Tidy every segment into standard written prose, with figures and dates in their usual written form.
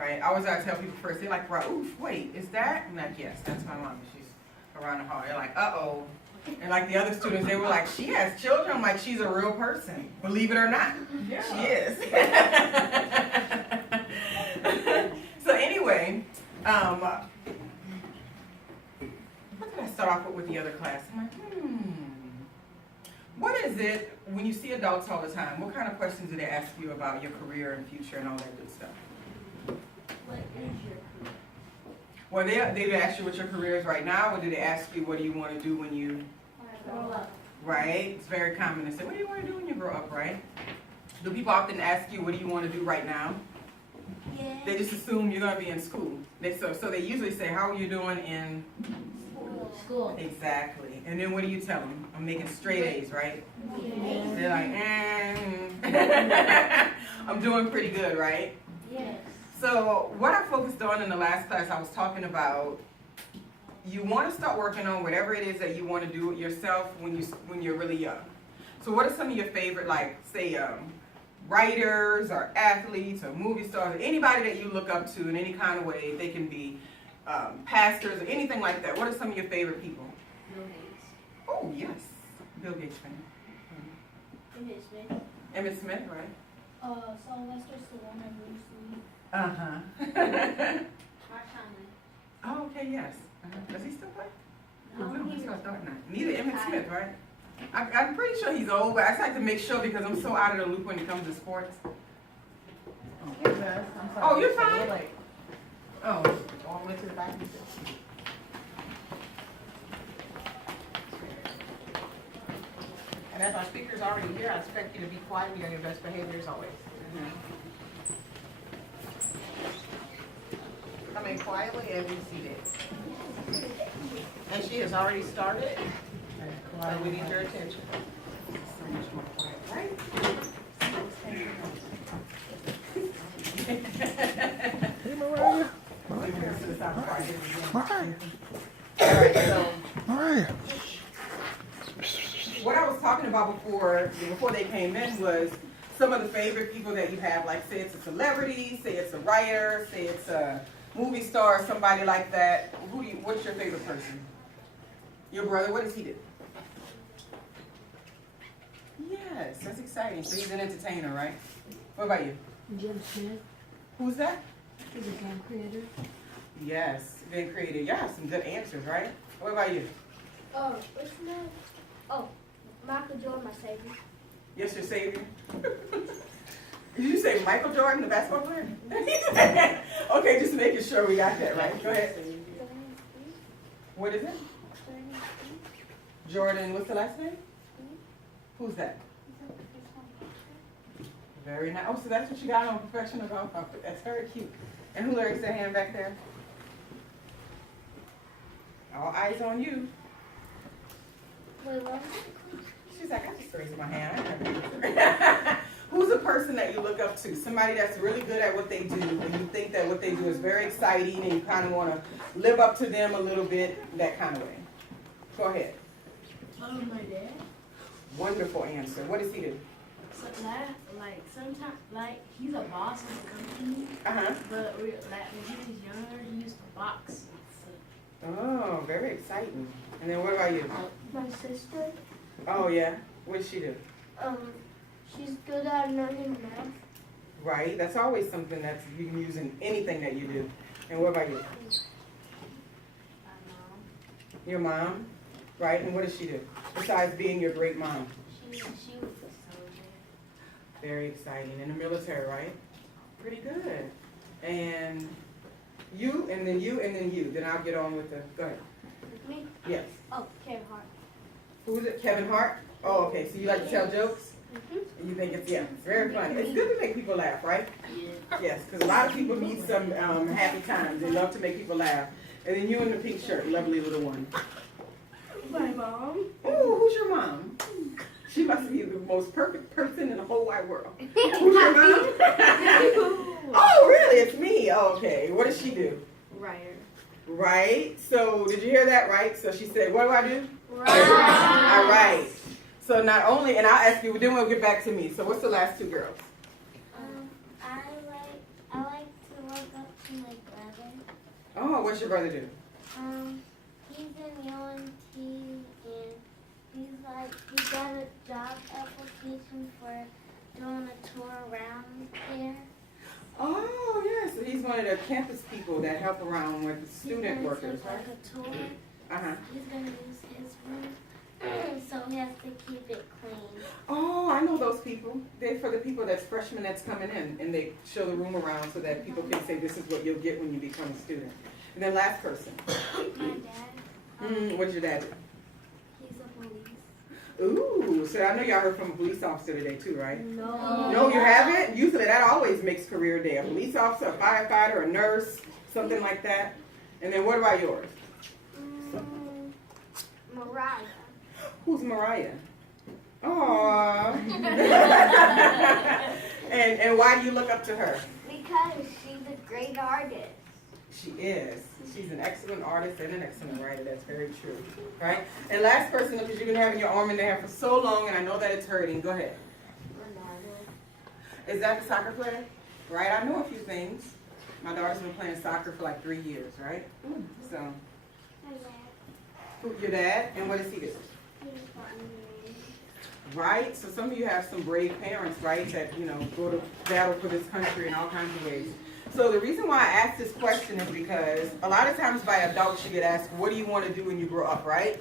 right? I always gotta tell people first. They're like, Raouf, wait, is that? I'm like, yes, that's my mom. She's around the hall. They're like, uh-oh. And like the other students, they were like, she has children. I'm like, she's a real person. Believe it or not, Yeah. she is. So anyway, what did I start off with the other class? I'm like, what is it, when you see adults all the time, what kind of questions do they ask you about your career and future and all that good stuff? What is your career? Well, they ask you what your career is right now, or do they ask you what do you want to do when you, Grow up. right? It's very common to say, what do you want to do when you grow up, right? Do people often ask you, what do you want to do right now? Yeah. They just assume you're going to be in school. So they usually say, how are you doing in? School. Exactly. And then what do you tell them? I'm making straight A's, right? Yes. They're like, I'm doing pretty good, right? Yes. So what I focused on in the last class, I was talking about, you want to start working on whatever it is that you want to do yourself when you're really young. So what are some of your favorite, like, say, writers or athletes or movie stars, or anybody that you look up to in any kind of way? They can be pastors or anything like that. What are some of your favorite people? Bill Gates. Oh, yes. Bill Gates fan. Emmett Smith. Emmett Smith, right? Sylvester Stallone and Bruce Lee. Uh-huh. Mark Hamill. Oh, okay, yes. Does he still play? No, No, he he's got dark retired. night. Neither Emmett Smith, right? I'm pretty sure he's old, but I just like to make sure because I'm so out of the loop when it comes to sports. You're good. I'm sorry. Oh, you're It's a fine. little late. Oh, All the way to the back. And as our speaker's already here, I expect you to be quiet and be on your best behavior as always. Come in quietly and be seated. And she has already started, so we need your attention. so much more quiet, right? Hey, Mariah. All right, so Mariah. what I was talking about before they came in was some of the favorite people that you have, like say it's a celebrity, say it's a writer, say it's a movie star, somebody like that. What's your favorite person? Your brother, what does he do? Yes, that's exciting. So he's an entertainer, right? What about you? Jim Smith. Who's that? He's a game creator. Yes, been creative. You have some good answers, right? What about you? Oh, what's his name? Oh, Michael Jordan, my savior. Yes, your savior. Did you say Michael Jordan, the basketball player? Okay, just making sure we got that right. Go ahead. What is it? Jordan, what's the last name? Who's that? Very nice. Oh, so that's what you got on professional golf outfit. That's very cute. And who raised their hand back there? All eyes on you. Wait, what? She's like, I just raised my hand. I never did. Who's a person that you look up to? Somebody that's really good at what they do, and you think that what they do is very exciting, and you kind of want to live up to them a little bit, that kind of way. Go ahead. My dad. Wonderful answer. What does he do? So like sometimes like he's a boss of the company, Uh-huh. but like when he was younger, he used to box. Oh, very exciting. And then what about you? My sister, Oh, yeah. What does she do? she's good at learning math. Right. That's always something that you can use in anything that you do. And what about you? My mom, Your mom? Right. And what does she do? Besides being your great mom? she was a soldier. Very exciting. In the military, right? Pretty good. And you, and then you, and then you. Then I'll get on with the, go ahead. With me? Yes. Oh, Kevin Hart. Who is it? Kevin Hart? Oh, okay. So you like to tell jokes? Mm-hmm. And you think it's, yeah, it's very funny. It's good to make people laugh, right? Yeah. Yes, because a lot of people need some happy times. They love to make people laugh. And then you in the pink shirt, lovely little one. My mom. Ooh, who's your mom? She must be the most perfect person in the whole wide world. Who's your mom? Oh, really? It's me. Oh, okay. What does she do? Writer. Right. So did you hear that? Right. So she said, "What do I do?" Right. All right. So not only, and I'll ask you, then we'll get back to me. So what's the last two girls? I like to look up Oh, what's your brother do? He's in UNT and he got a job application for doing a tour around there. Oh, yeah, so he's one of the campus people that help around with the student He's workers, gonna right? take like a tour. Uh-huh. He's gonna use his room, so he has to keep it clean. Oh, I know those people. They're for the people that's freshmen that's coming in, and they show the room around so that people can say this is what you'll get when you become a student. And then last person. My dad, What's your dad do? he's a police. Ooh, so I know y'all heard from a police officer today too, right? No. No, you haven't? Usually that always makes career day. A police officer, a firefighter, a nurse, something like that. And then what about yours? Mariah. Who's Mariah? Aww. and why do you look up to her? Because she's a great artist. She is. She's an excellent artist and an excellent writer. That's very true. Right? And last person, because you've been having your arm in there for so long, and I know that it's hurting. Go ahead. Is that the soccer player? Right? I know a few things. My daughter's been playing soccer for like 3 years, right? So, My dad. your dad, and what does he do? He's veterinarian. Right? So some of you have some brave parents, right, that, you know, go to battle for this country in all kinds of ways. So the reason why I asked this question is because a lot of times by adults you get asked, what do you want to do when you grow up, right?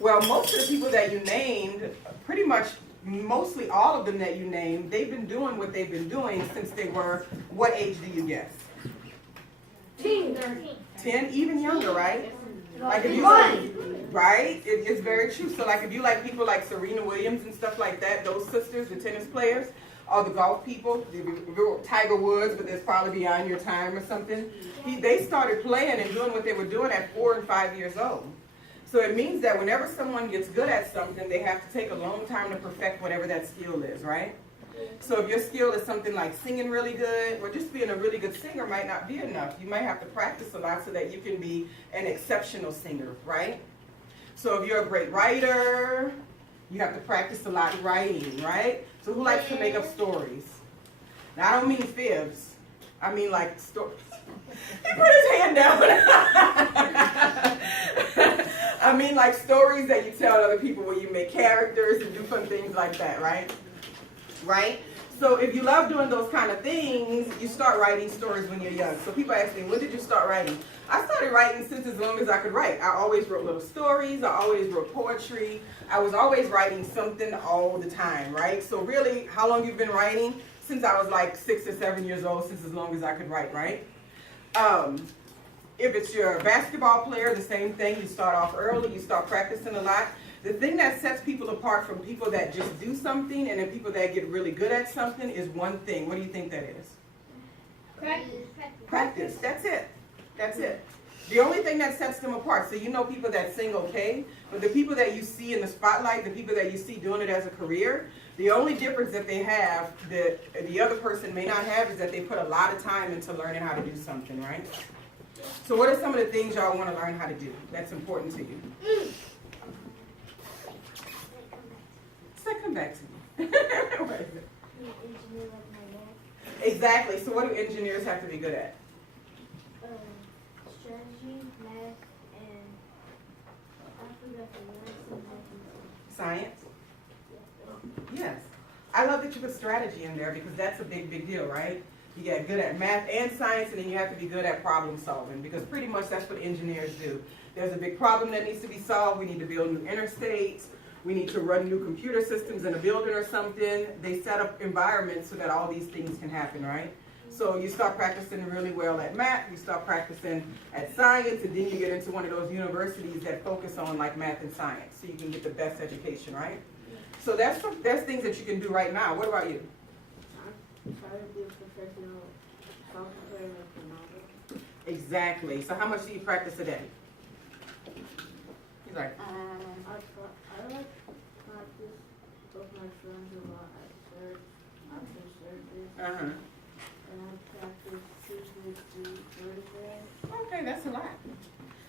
Well, most of the people that you named, pretty much mostly all of them that you named, they've been doing what they've been doing since they were, what age do you guess? 10, even younger, right? Like if you right? It's very true. So like if you like people like Serena Williams and stuff like that, those sisters, the tennis players, or the golf people, Tiger Woods, but that's probably beyond your time or something. They started playing and doing what they were doing at 4 and 5 years old. So it means that whenever someone gets good at something, they have to take a long time to perfect whatever that skill is, right? So if your skill is something like singing really good, or just being a really good singer might not be enough. You might have to practice a lot so that you can be an exceptional singer, right? So if you're a great writer, you have to practice a lot writing, right? So who likes to make up stories? Now I don't mean fibs. I mean like stories. He put his hand down. I mean like stories that you tell other people where you make characters and do fun things like that, right? Right? So if you love doing those kind of things, you start writing stories when you're young. So people ask me, when did you start writing? I started writing since as long as I could write. I always wrote little stories. I always wrote poetry. I was always writing something all the time, right? So really, how long you've been writing? Since I was like 6 or 7 years old, since as long as I could write, right? If it's your basketball player, the same thing. You start off early. You start practicing a lot. The thing that sets people apart from people that just do something and then people that get really good at something is one thing. What do you think that is? Practice. That's it. That's it. The only thing that sets them apart, so you know people that sing okay, but the people that you see in the spotlight, the people that you see doing it as a career, the only difference that they have that the other person may not have is that they put a lot of time into learning how to do something, right? So what are some of the things y'all want to learn how to do that's important to you? So come back to me. What is it? Engineer like my dad. Exactly. So what do engineers have to be good at? Strategy, math, and I forgot the last Science? Yes. I love that you put strategy in there because that's a big, big deal, right? You get good at math and science, and then you have to be good at problem solving because pretty much that's what engineers do. There's a big problem that needs to be solved. We need to build new interstates. We need to run new computer systems in a building or something. They set up environments so that all these things can happen, right? So you start practicing really well at math, you start practicing at science, and then you get into one of those universities that focus on like math and science, so you can get the best education, right? So that's things that you can do right now. What about you? Try to be a professional soccer player like Ronaldo. Exactly. So how much do you practice a day? He's like, I like practice with my friends a lot at church, after service, uh-huh. and I practice Tuesday to Thursday. Okay, that's a lot.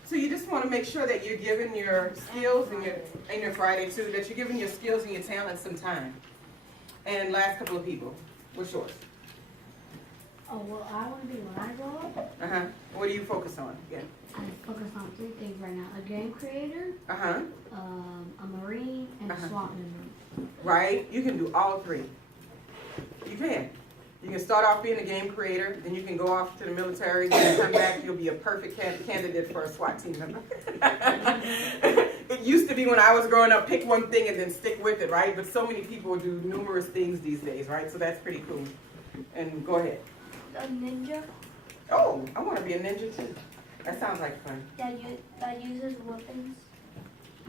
So you just want to make sure that you're giving your skills and your Friday too, that you're giving your skills and your talents some time. And last couple of people, what's yours? Oh, well, I want to be when I grow up. Uh-huh. What do you focus on? Yeah. I focus on 3 things right now: a game creator, Uh-huh. a marine, and Uh-huh. a SWAT member. Right? You can do all 3. You can. You can start off being a game creator, then you can go off to the military, then you come back, you'll be a perfect candidate for a SWAT team member. It used to be when I was growing up, pick one thing and then stick with it, right? But so many people do numerous things these days, right? So that's pretty cool. And go ahead. A ninja Oh, I want to be a ninja too. That sounds like fun. that uses weapons.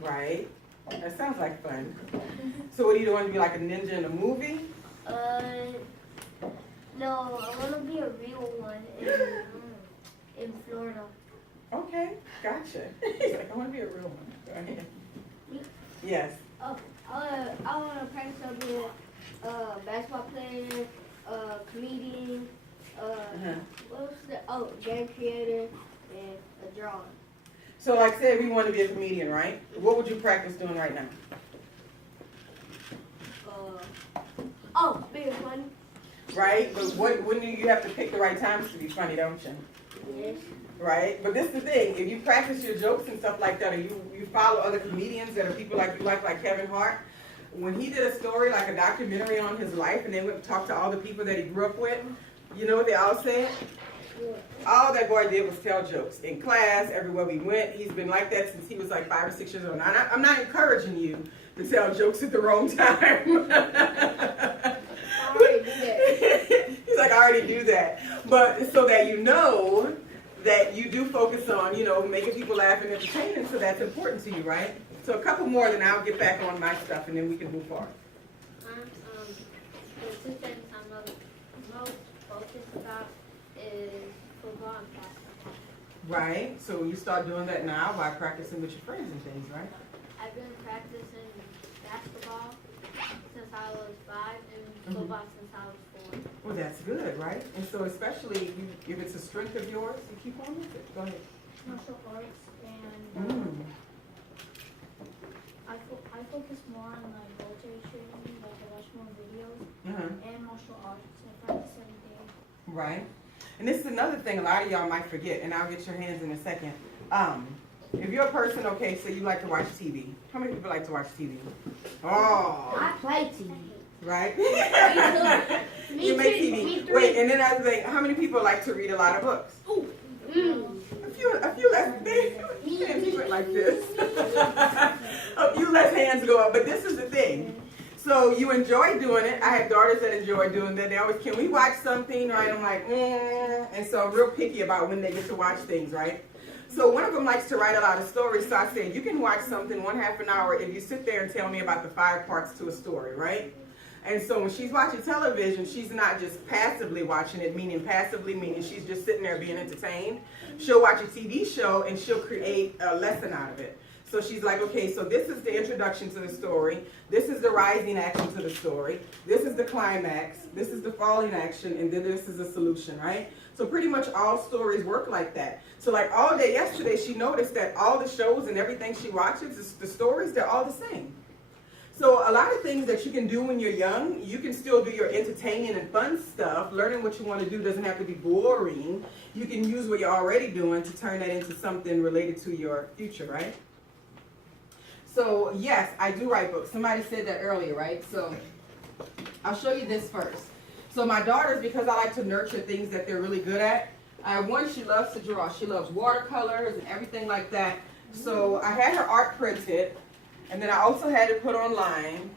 Right? That sounds like fun. So what do you want to be, like a ninja in a movie? No, I want to be a real one in Florida. Okay, gotcha. He's like, I want to be a real one. Go ahead. Me? Yes. Oh, I want to practice on being a basketball player, comedian, Uh-huh. what else? Game creator, and a drawing. So like say we want to be a comedian, right? What would you practice doing right now? Being funny. Right? But when do you have to pick the right times to be funny, don't you? Yes. Right? But this is the thing, if you practice your jokes and stuff like that, or you follow other comedians that are people like you like Kevin Hart, when he did a story, like a documentary on his life, and they went and talked to all the people that he grew up with, you know what they all said? All that boy did was tell jokes. In class, everywhere we went, he's been like that since he was like 5 or 6 years old. Now, I'm not encouraging you to tell jokes at the wrong time. I already do that. He's like, I already do that. But so that you know that you do focus on, making people laugh and entertaining, so that's important to you, right? So a couple more, then I'll get back on my stuff, and then we can move forward. The 2 things I'm most focused about is football and basketball. Right? So you start doing that now by practicing with your friends and things, right? I've been practicing basketball since I was 5 and football since I was 4. Well, that's good, right? And so especially if it's a strength of yours, you keep on with it. Go ahead. Martial arts and Mm. I focus more on like military training, like I watch more videos Uh-huh. and martial arts. I practice every day. Right. And this is another thing a lot of y'all might forget, and I'll get your hands in a second. If you're a person, okay, so you like to watch TV. How many people like to watch TV? Oh, I play TV. right? Me You make too. TV. Me three. Wait, and then I was like, how many people like to read a lot of books? A few less. You can't keep it like this. A few less hands go up. But this is the thing. So you enjoy doing it. I have daughters that enjoy doing that. They always, can we watch something, right? I'm like, And so I'm real picky about when they get to watch things, right? So one of them likes to write a lot of stories. So I said, you can watch something 1/2 hour if you sit there and tell me about the 5 parts to a story, right? And so when she's watching television, she's not just passively watching it, meaning she's just sitting there being entertained. She'll watch a TV show and she'll create a lesson out of it. So she's like, okay, so this is the introduction to the story. This is the rising action to the story. This is the climax. This is the falling action. And then this is a solution, right? So pretty much all stories work like that. So like all day yesterday, she noticed that all the shows and everything she watches, the stories, they're all the same. So a lot of things that you can do when you're young, you can still do your entertaining and fun stuff. Learning what you want to do doesn't have to be boring. You can use what you're already doing to turn that into something related to your future, right? So yes, I do write books. Somebody said that earlier, right? So I'll show you this first. So my daughters, because I like to nurture things that they're really good at, I have one, she loves to draw. She loves watercolors and everything like that. So I had her art printed. And then I also had it put online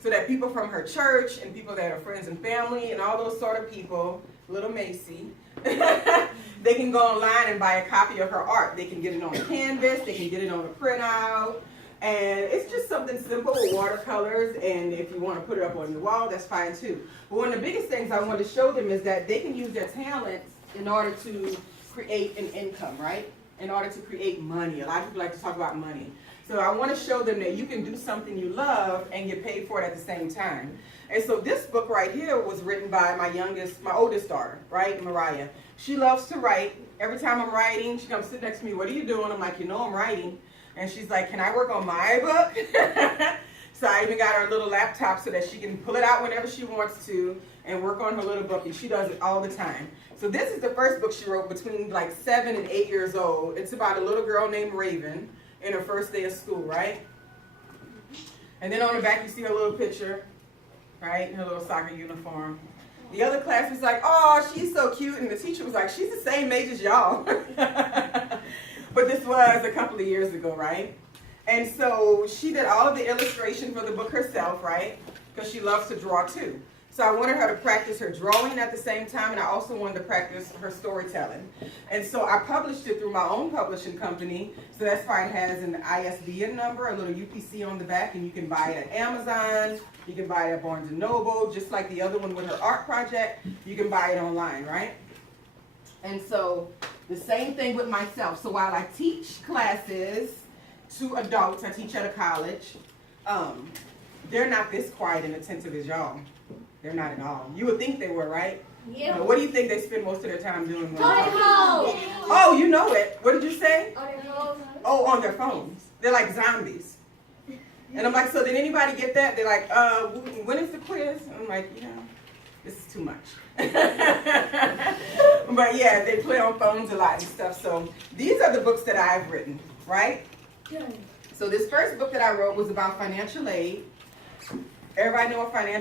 so that people from her church and people that are friends and family and all those sort of people, little Macy, they can go online and buy a copy of her art. They can get it on a canvas, they can get it on a printout, and it's just something simple with watercolors, and if you want to put it up on your wall, that's fine too. But one of the biggest things I want to show them is that they can use their talents in order to create an income, right? In order to create money. A lot of people like to talk about money. So I want to show them that you can do something you love and get paid for it at the same time. And so this book right here was written by my oldest daughter, right, Mariah. She loves to write. Every time I'm writing, she comes sit next to me. What are you doing? I'm like, I'm writing. And she's like, can I work on my book? So I even got her a little laptop so that she can pull it out whenever she wants to and work on her little book, and she does it all the time. So this is the first book she wrote between like 7 and 8 years old. It's about a little girl named Raven in her first day of school, right? And then on the back you see her little picture, right? Her little soccer uniform. The other class was like, oh, she's so cute. And the teacher was like, she's the same age as y'all. But this was a couple of years ago, right? And so she did all of the illustration for the book herself, right? Because she loves to draw too. So I wanted her to practice her drawing at the same time, and I also wanted to practice her storytelling. And so I published it through my own publishing company. So that's why it has an ISBN number, a little UPC on the back, and you can buy it at Amazon. You can buy it at Barnes & Noble, just like the other one with her art project. You can buy it online, right? And so the same thing with myself. So while I teach classes to adults, I teach at a college, they're not this quiet and attentive as y'all. They're not at all. You would think they were, right? Yeah. What do you think they spend most of their time doing? When On their phone. Oh, you know it. What did you say? On their phone. Oh, on their phones. They're like zombies. And I'm like, so did anybody get that? They're like, when is the quiz? I'm like, this is too much. But yeah, they play on phones a lot and stuff. So these are the books that I've written, right? So this first book that I wrote was about financial aid. Everybody know what financial